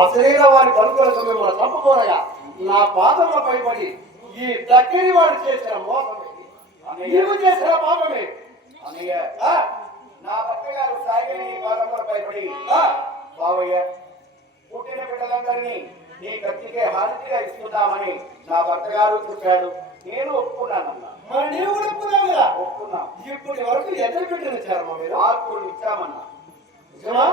అసలైన వారి కనుగొలకు మిమ్మల్ని చంపబోనగా నా పాదముల పైబడి ఈ దగ్గరి వాడు చేసిన మోసమే. నీవు చేసిన పాపమే. అన్నయ్య నా భర్త గారు సాగే నీ పాదముల పైబడి ఆ, బావయ్య పుట్టిన బిడ్డలందరినీ నీ కత్తికే హారతిగా ఇస్తున్నామని నా భర్త గారు చెప్పాడు నేను ఒప్పుకున్నానన్నా మరి నీవు కూడా ఒప్పుకున్నావు కదా? ఒప్పుకున్నా. ఇప్పటి వరకు ఎదురు పెట్టినిచ్చారు మా మీరు? మార్పులు ఇచ్చామన్నా. నిజమా?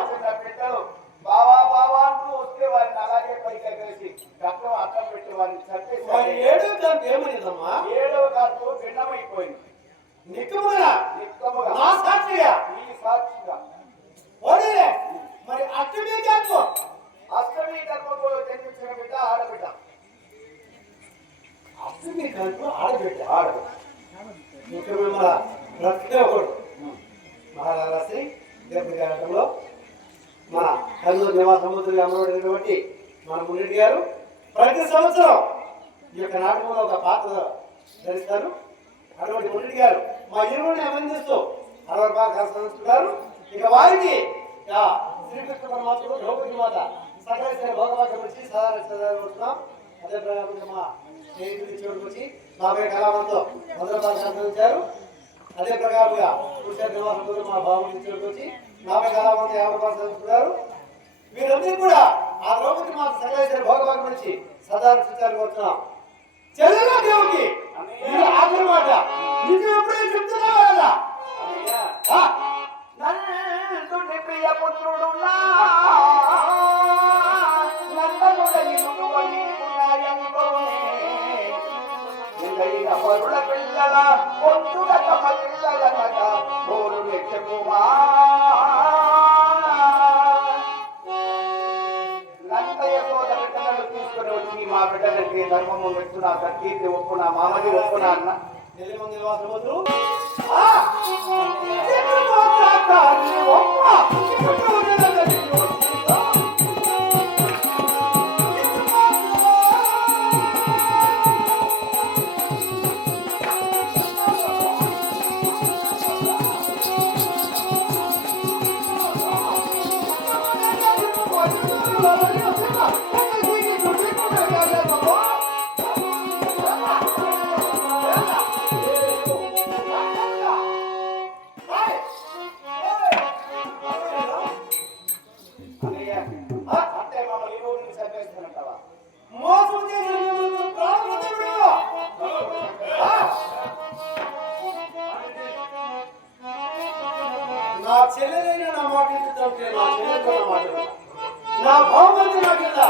మరి చంపేసి ఏడో దానికి ఏమైందమ్మా ఏడవ కాదు భిన్నమైపోయింది. నిక్కముగా నిక్కముగా నా సాక్షిగా? సాక్షిగా. మరి అష్టమి జన్మించిన బిడ్డ ఆడబిడ్డ. అసలు కనుక ఆడబెట్ట ఆడబిడ్డ. ఇంకా మిమ్మల్ని బ్రతికే ఒకడు మహారాజశ్రీ దీర్ఘకాలంలో మన కల్లూరు నివాసముద్రులు అమరుడైనటువంటి మన మునిరెడ్డి గారు ప్రతి సంవత్సరం ఈ యొక్క నాటకంలో ఒక పాత్ర ధరిస్తారు. అటువంటి మునిరెడ్డి గారు మా ఇరువుని అభినందిస్తూ అరవై బాగా సంస్కృతారు ఇక వారికి శ్రీకృష్ణ పరమాత్మ ద్రౌపది మాత సకలేశ్వర భోగవాక్యం వచ్చి సాధారణ చదవబడుతున్నాం అదే ప్రకారంగా మా స్నేహితుడి చివరికి వచ్చి నాపై కళావంతో మొదటి సంతరించారు అదే ప్రకారంగా పురుష నివాసంలో మా బాబు చివరికి వచ్చి నాపై కళావంతో యాభై పాలు సంతరించుకున్నారు వీరందరూ కూడా ఆ ద్రౌపది మాత సకలేశ్వర భోగవాక్యం నుంచి సాధారణ చిత్రానికి వచ్చినాం చెల్లెల దేవుడికి ఇది ఆఖరి మాట. నీకు ఎప్పుడైనా చెప్తున్నావా కదా అన్నయ్య ఆ, పుత్రుడు పరుల పిల్లల పొత్తుల తమ పిల్లలనట పోరు నెచ్చకుమా నందయ్య సోదర మా బిడ్డలకి ధర్మము మెచ్చున కీర్తి ఒప్పున మామది ఒప్పున అన్న. నెల్లిమంది నివాసముద్రు ఆ, చెల్లెలైనా నా మాట నా భావన నాగిల్ల